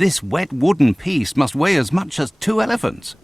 This wet wooden piece must weigh as much as 2 elephants.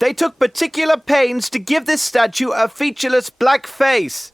They took particular pains to give this statue a featureless black face.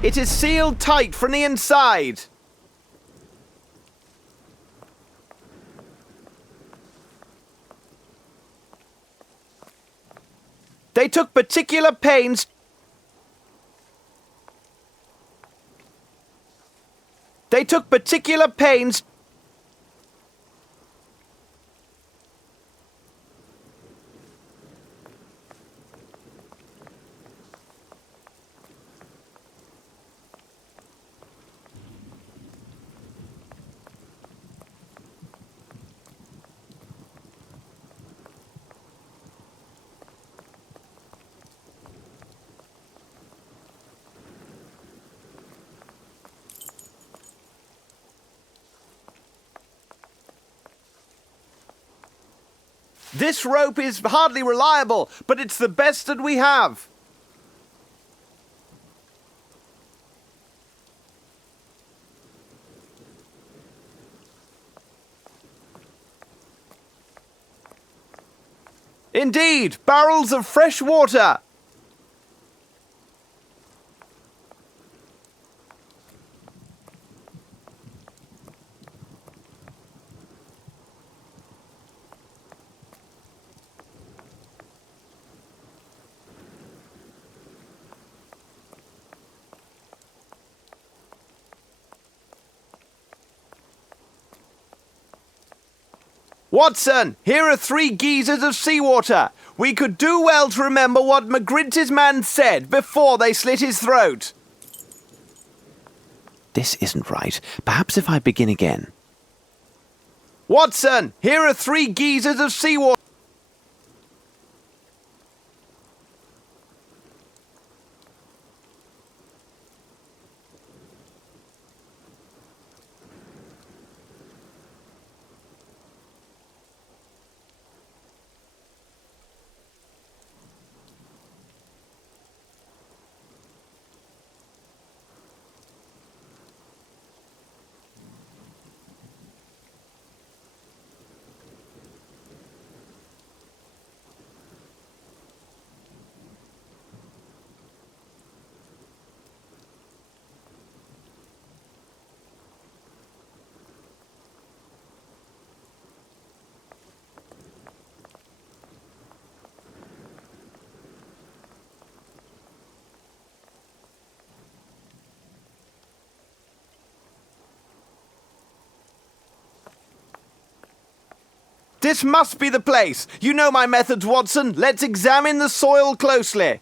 It is sealed tight from the inside. They took particular pains This rope is hardly reliable, but it's the best that we have. Indeed, barrels of fresh water. Watson, here are 3 geysers of seawater. We could do well to remember what McGrinty's man said before they slit his throat. This isn't right. Perhaps if I begin again. Watson, here are 3 geysers of seawater. This must be the place. You know my methods, Watson. Let's examine the soil closely.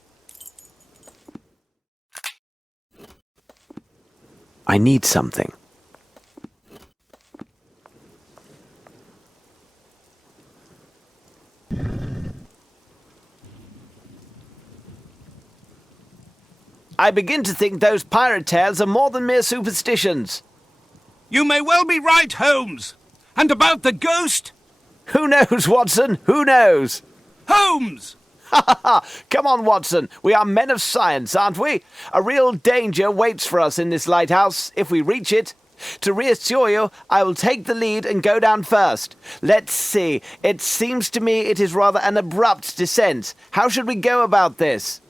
I need something. I begin to think those pirate tales are more than mere superstitions. You may well be right, Holmes. And about the ghost? Who knows, Watson? Who knows? Holmes! Come on, Watson. We are men of science, aren't we? A real danger waits for us in this lighthouse, if we reach it. To reassure you, I will take the lead and go down first. Let's see. It seems to me it is rather an abrupt descent. How should we go about this?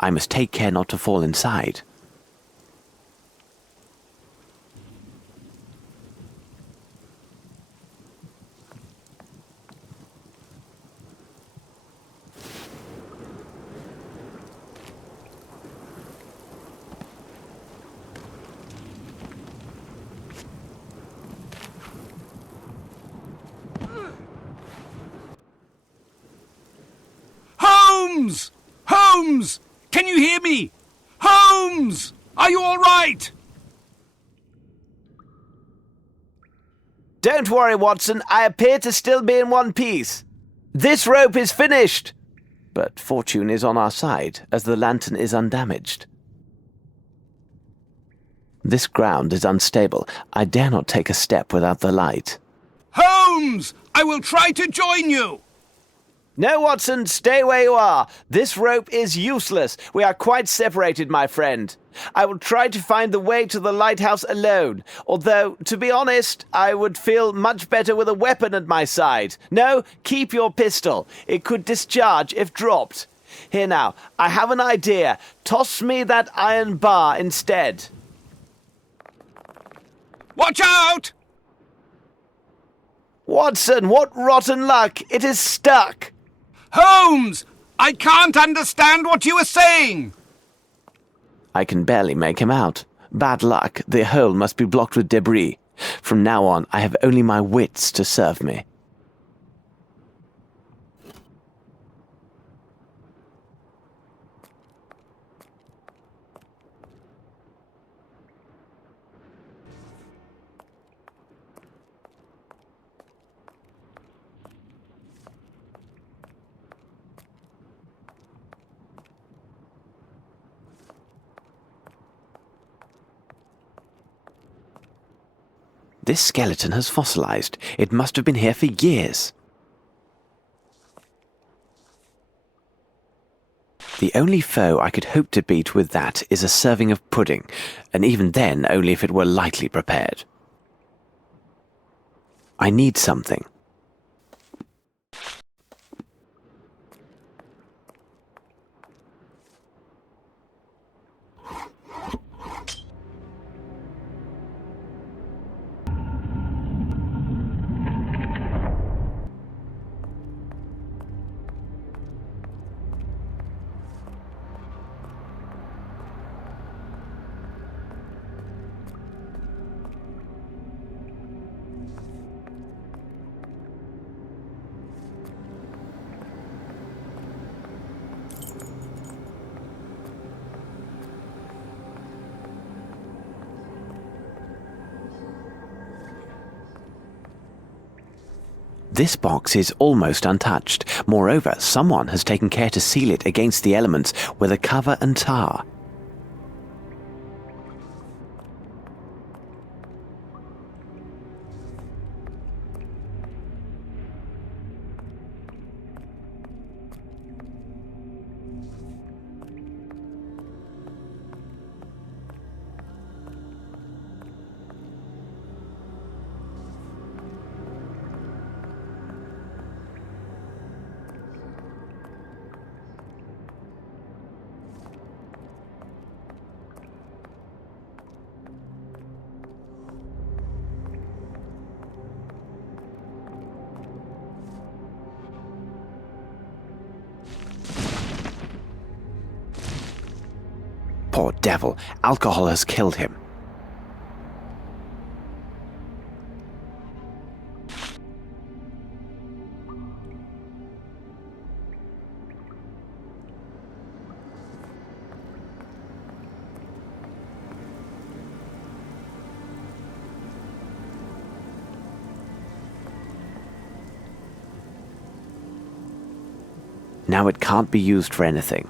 I must take care not to fall inside. Holmes! Holmes! Can you hear me? Holmes! Are you all right? Don't worry, Watson. I appear to still be in one piece. This rope is finished. But fortune is on our side, as the lantern is undamaged. This ground is unstable. I dare not take a step without the light. Holmes! I will try to join you! No, Watson, stay where you are. This rope is useless. We are quite separated, my friend. I will try to find the way to the lighthouse alone, although, to be honest, I would feel much better with a weapon at my side. No, keep your pistol. It could discharge if dropped. Here now, I have an idea. Toss me that iron bar instead. Watch out! Watson, what rotten luck! It is stuck! Holmes! I can't understand what you are saying! I can barely make him out. Bad luck, the hole must be blocked with debris. From now on, I have only my wits to serve me. This skeleton has fossilized. It must have been here for years. The only foe I could hope to beat with that is a serving of pudding, and even then only if it were lightly prepared. I need something. This box is almost untouched. Moreover, someone has taken care to seal it against the elements with a cover and tar. Poor devil, alcohol has killed him. Now it can't be used for anything.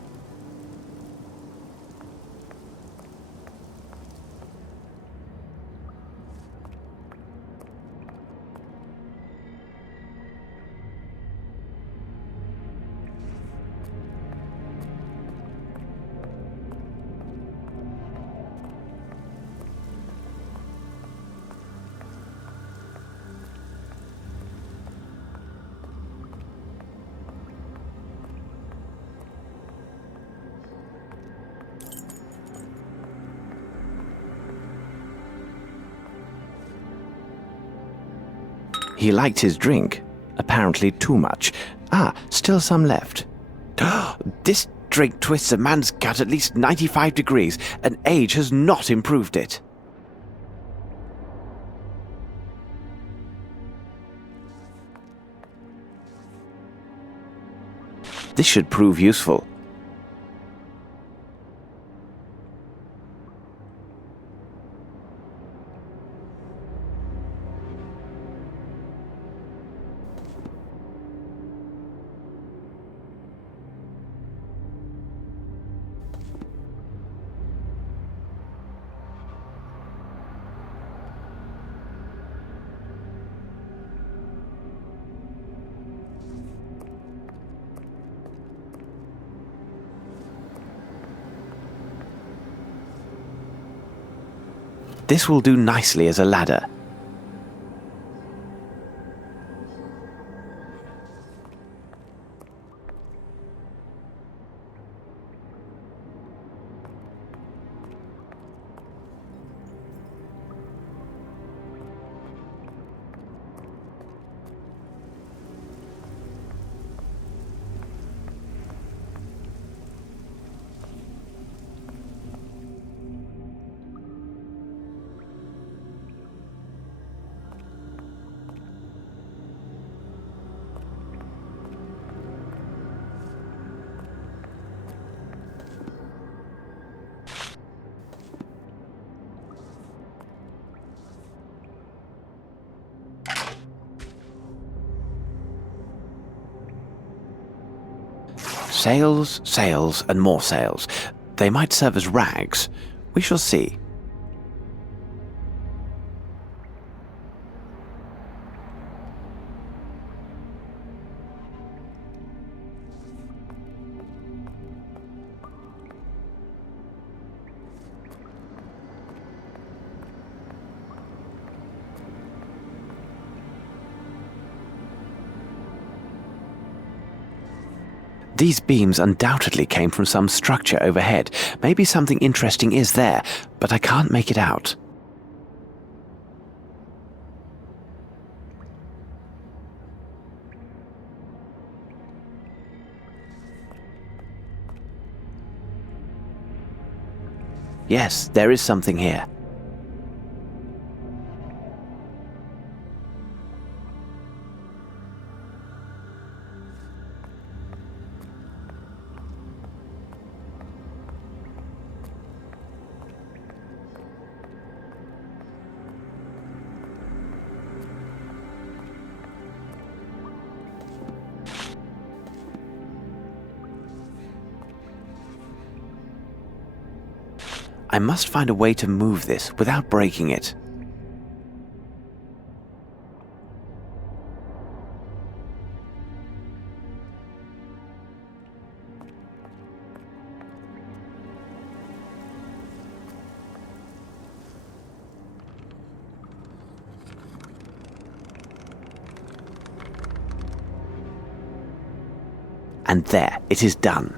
He liked his drink. Apparently too much. Still some left. This drink twists a man's gut at least 95 degrees, and age has not improved it. This should prove useful. This will do nicely as a ladder. Sails, sails, and more sails. They might serve as rags. We shall see. These beams undoubtedly came from some structure overhead. Maybe something interesting is there, but I can't make it out. Yes, there is something here. I must find a way to move this without breaking it. And there, it is done.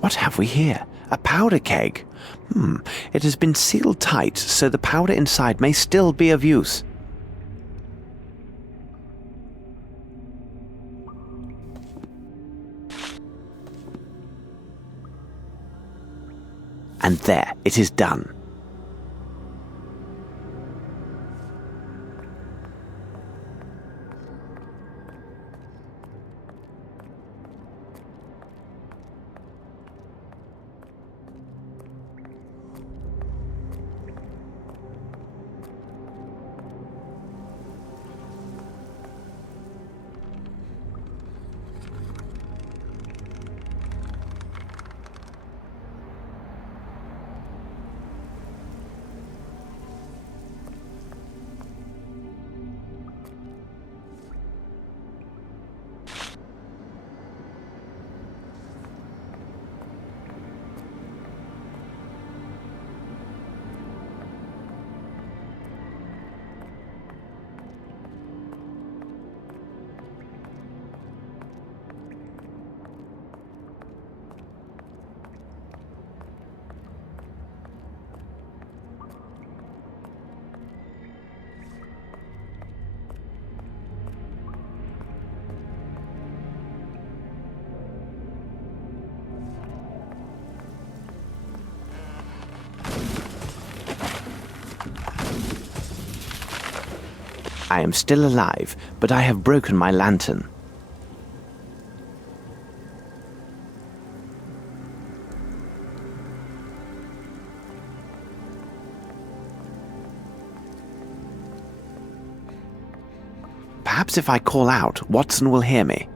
What have we here? A powder keg. It has been sealed tight, so the powder inside may still be of use. And there, it is done. I am still alive, but I have broken my lantern. Perhaps if I call out, Watson will hear me.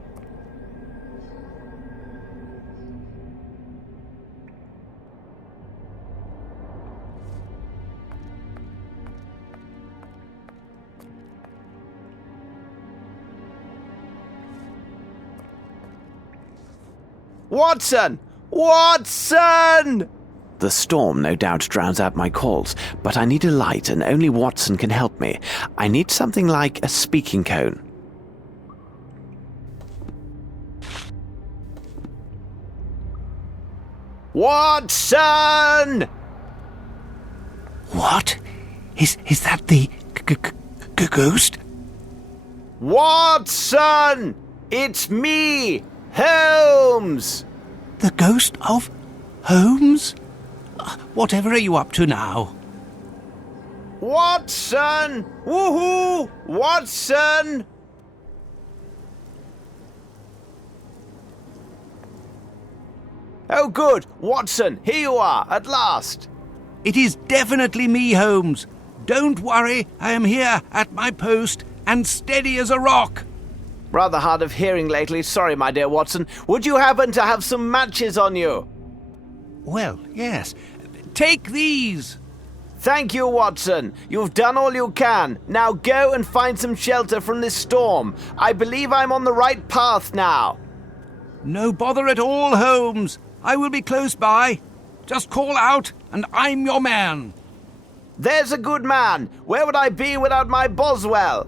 Watson! Watson! The storm no doubt drowns out my calls, but I need a light and only Watson can help me. I need something like a speaking cone. Watson! What? Is that the ghost? Watson! It's me, Holmes! The ghost of Holmes? Whatever are you up to now? Watson! Woohoo! Watson! Oh good, Watson, here you are, at last. It is definitely me, Holmes. Don't worry, I am here at my post and steady as a rock. Rather hard of hearing lately, sorry my dear Watson. Would you happen to have some matches on you? Well, yes. Take these. Thank you, Watson. You've done all you can. Now go and find some shelter from this storm. I believe I'm on the right path now. No bother at all, Holmes. I will be close by. Just call out, and I'm your man. There's a good man. Where would I be without my Boswell?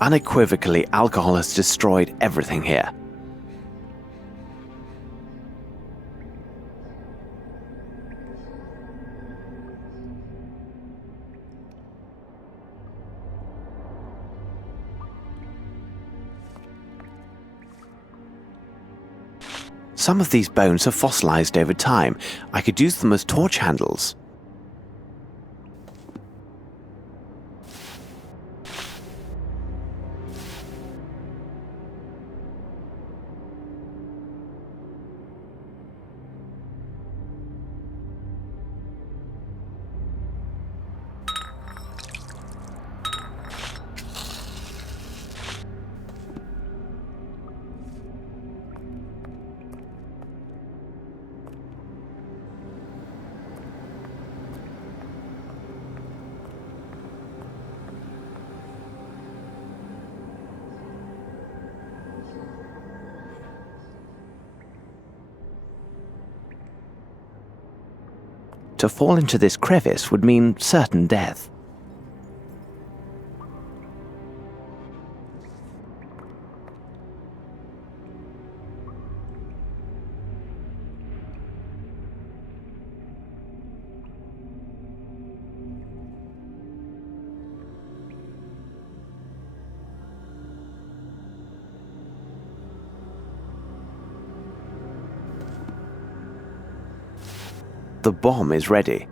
Unequivocally, alcohol has destroyed everything here. Some of these bones have fossilized over time. I could use them as torch handles. To fall into this crevice would mean certain death. The bomb is ready.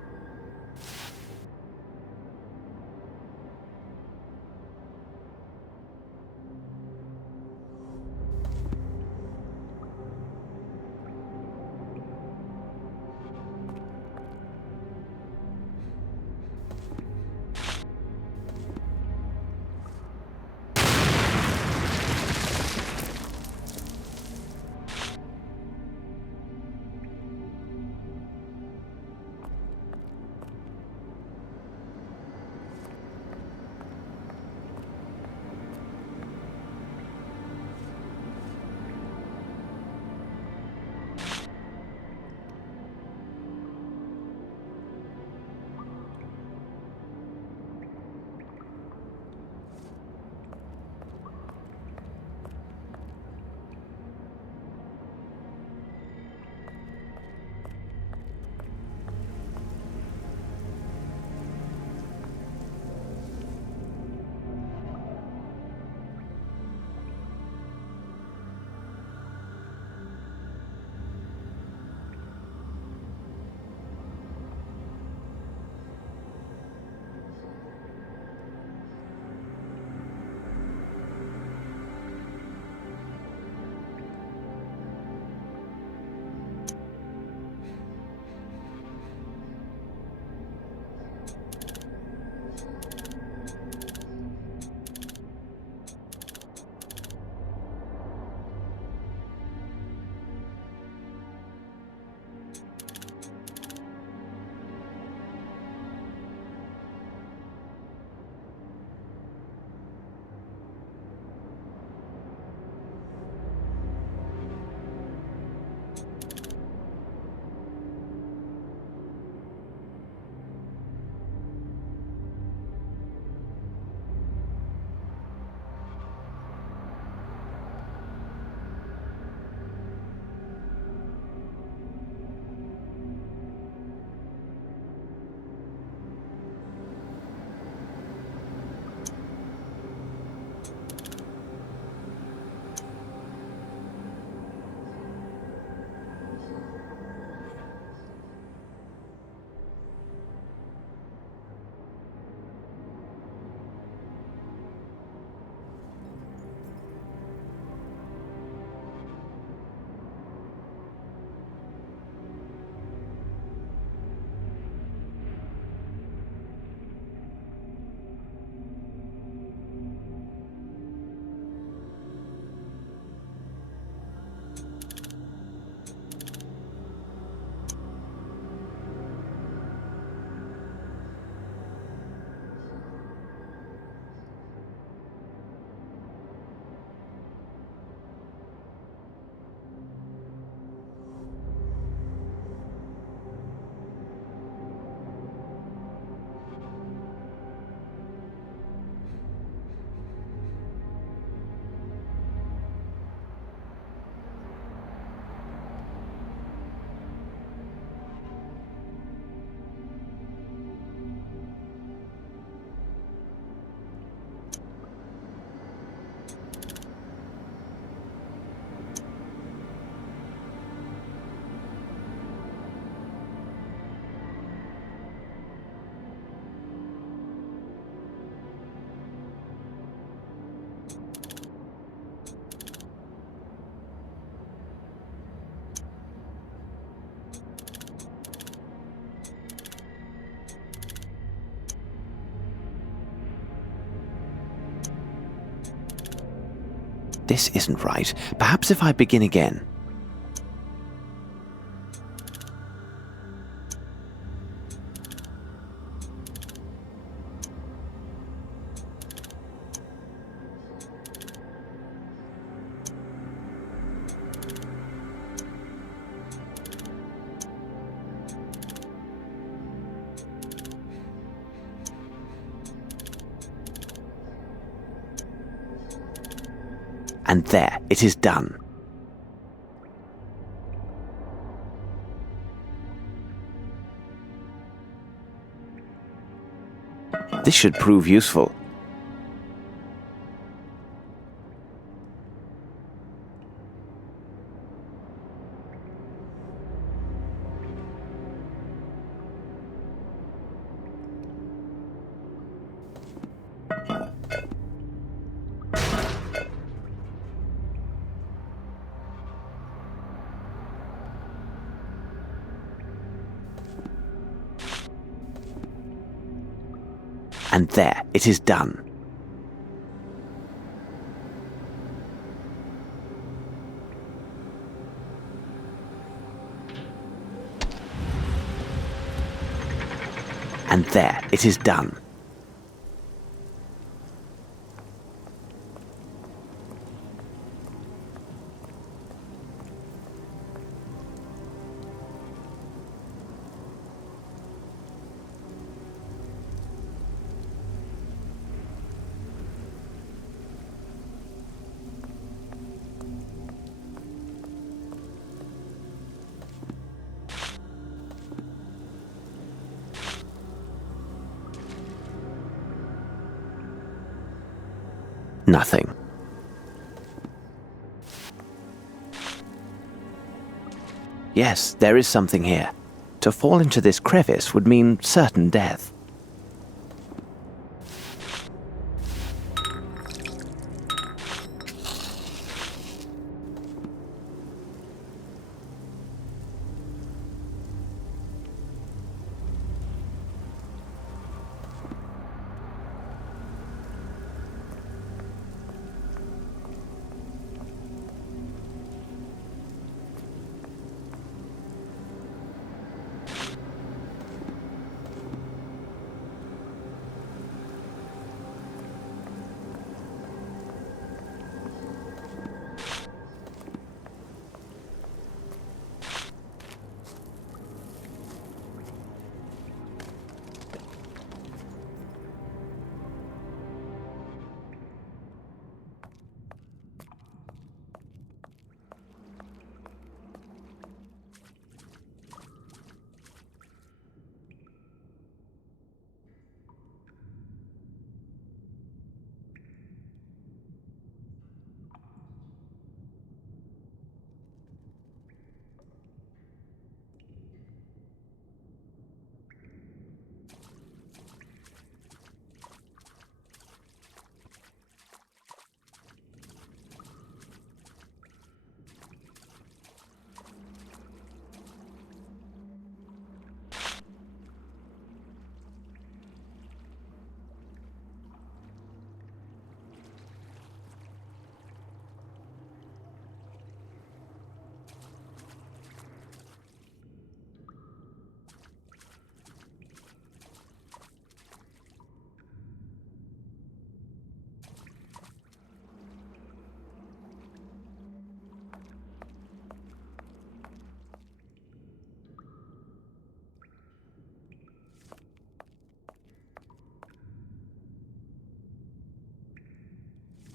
This isn't right. Perhaps if I begin again. And there, it is done. This should prove useful. And there, it is done. And there, it is done. Nothing. Yes, there is something here. To fall into this crevice would mean certain death.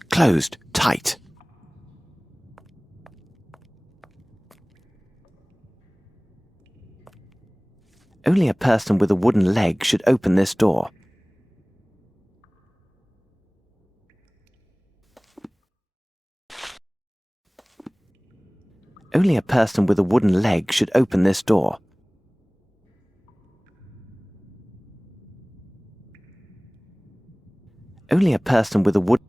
Closed tight. Only a person with a wooden leg should open this door. Only a person with a wooden leg should open this door. Only a person with a wood...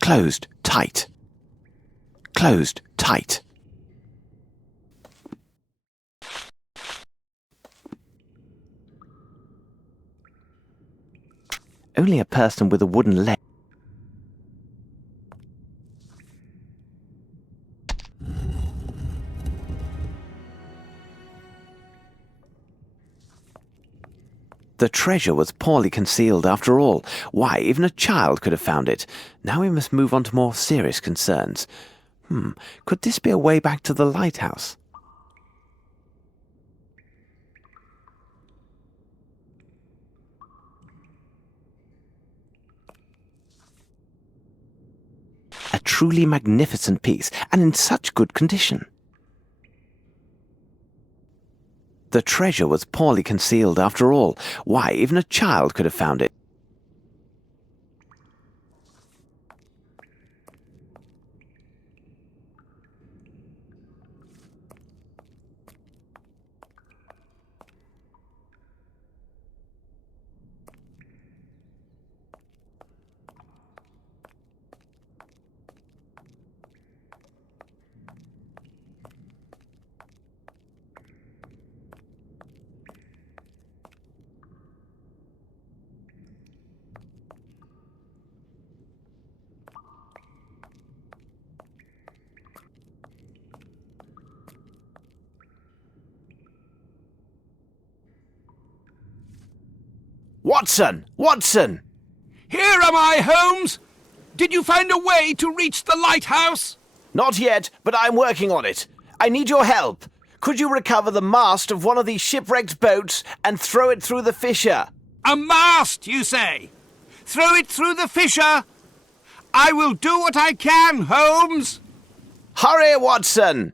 Closed tight. Closed tight. Only a person with a wooden leg. The treasure was poorly concealed after all. Why, even a child could have found it. Now we must move on to more serious concerns. Could this be a way back to the lighthouse? A truly magnificent piece, and in such good condition. The treasure was poorly concealed after all. Why, even a child could have found it. Watson! Watson! Here am I, Holmes! Did you find a way to reach the lighthouse? Not yet, but I'm working on it. I need your help. Could you recover the mast of one of these shipwrecked boats and throw it through the fissure? A mast, you say? Throw it through the fissure? I will do what I can, Holmes! Hurry, Watson!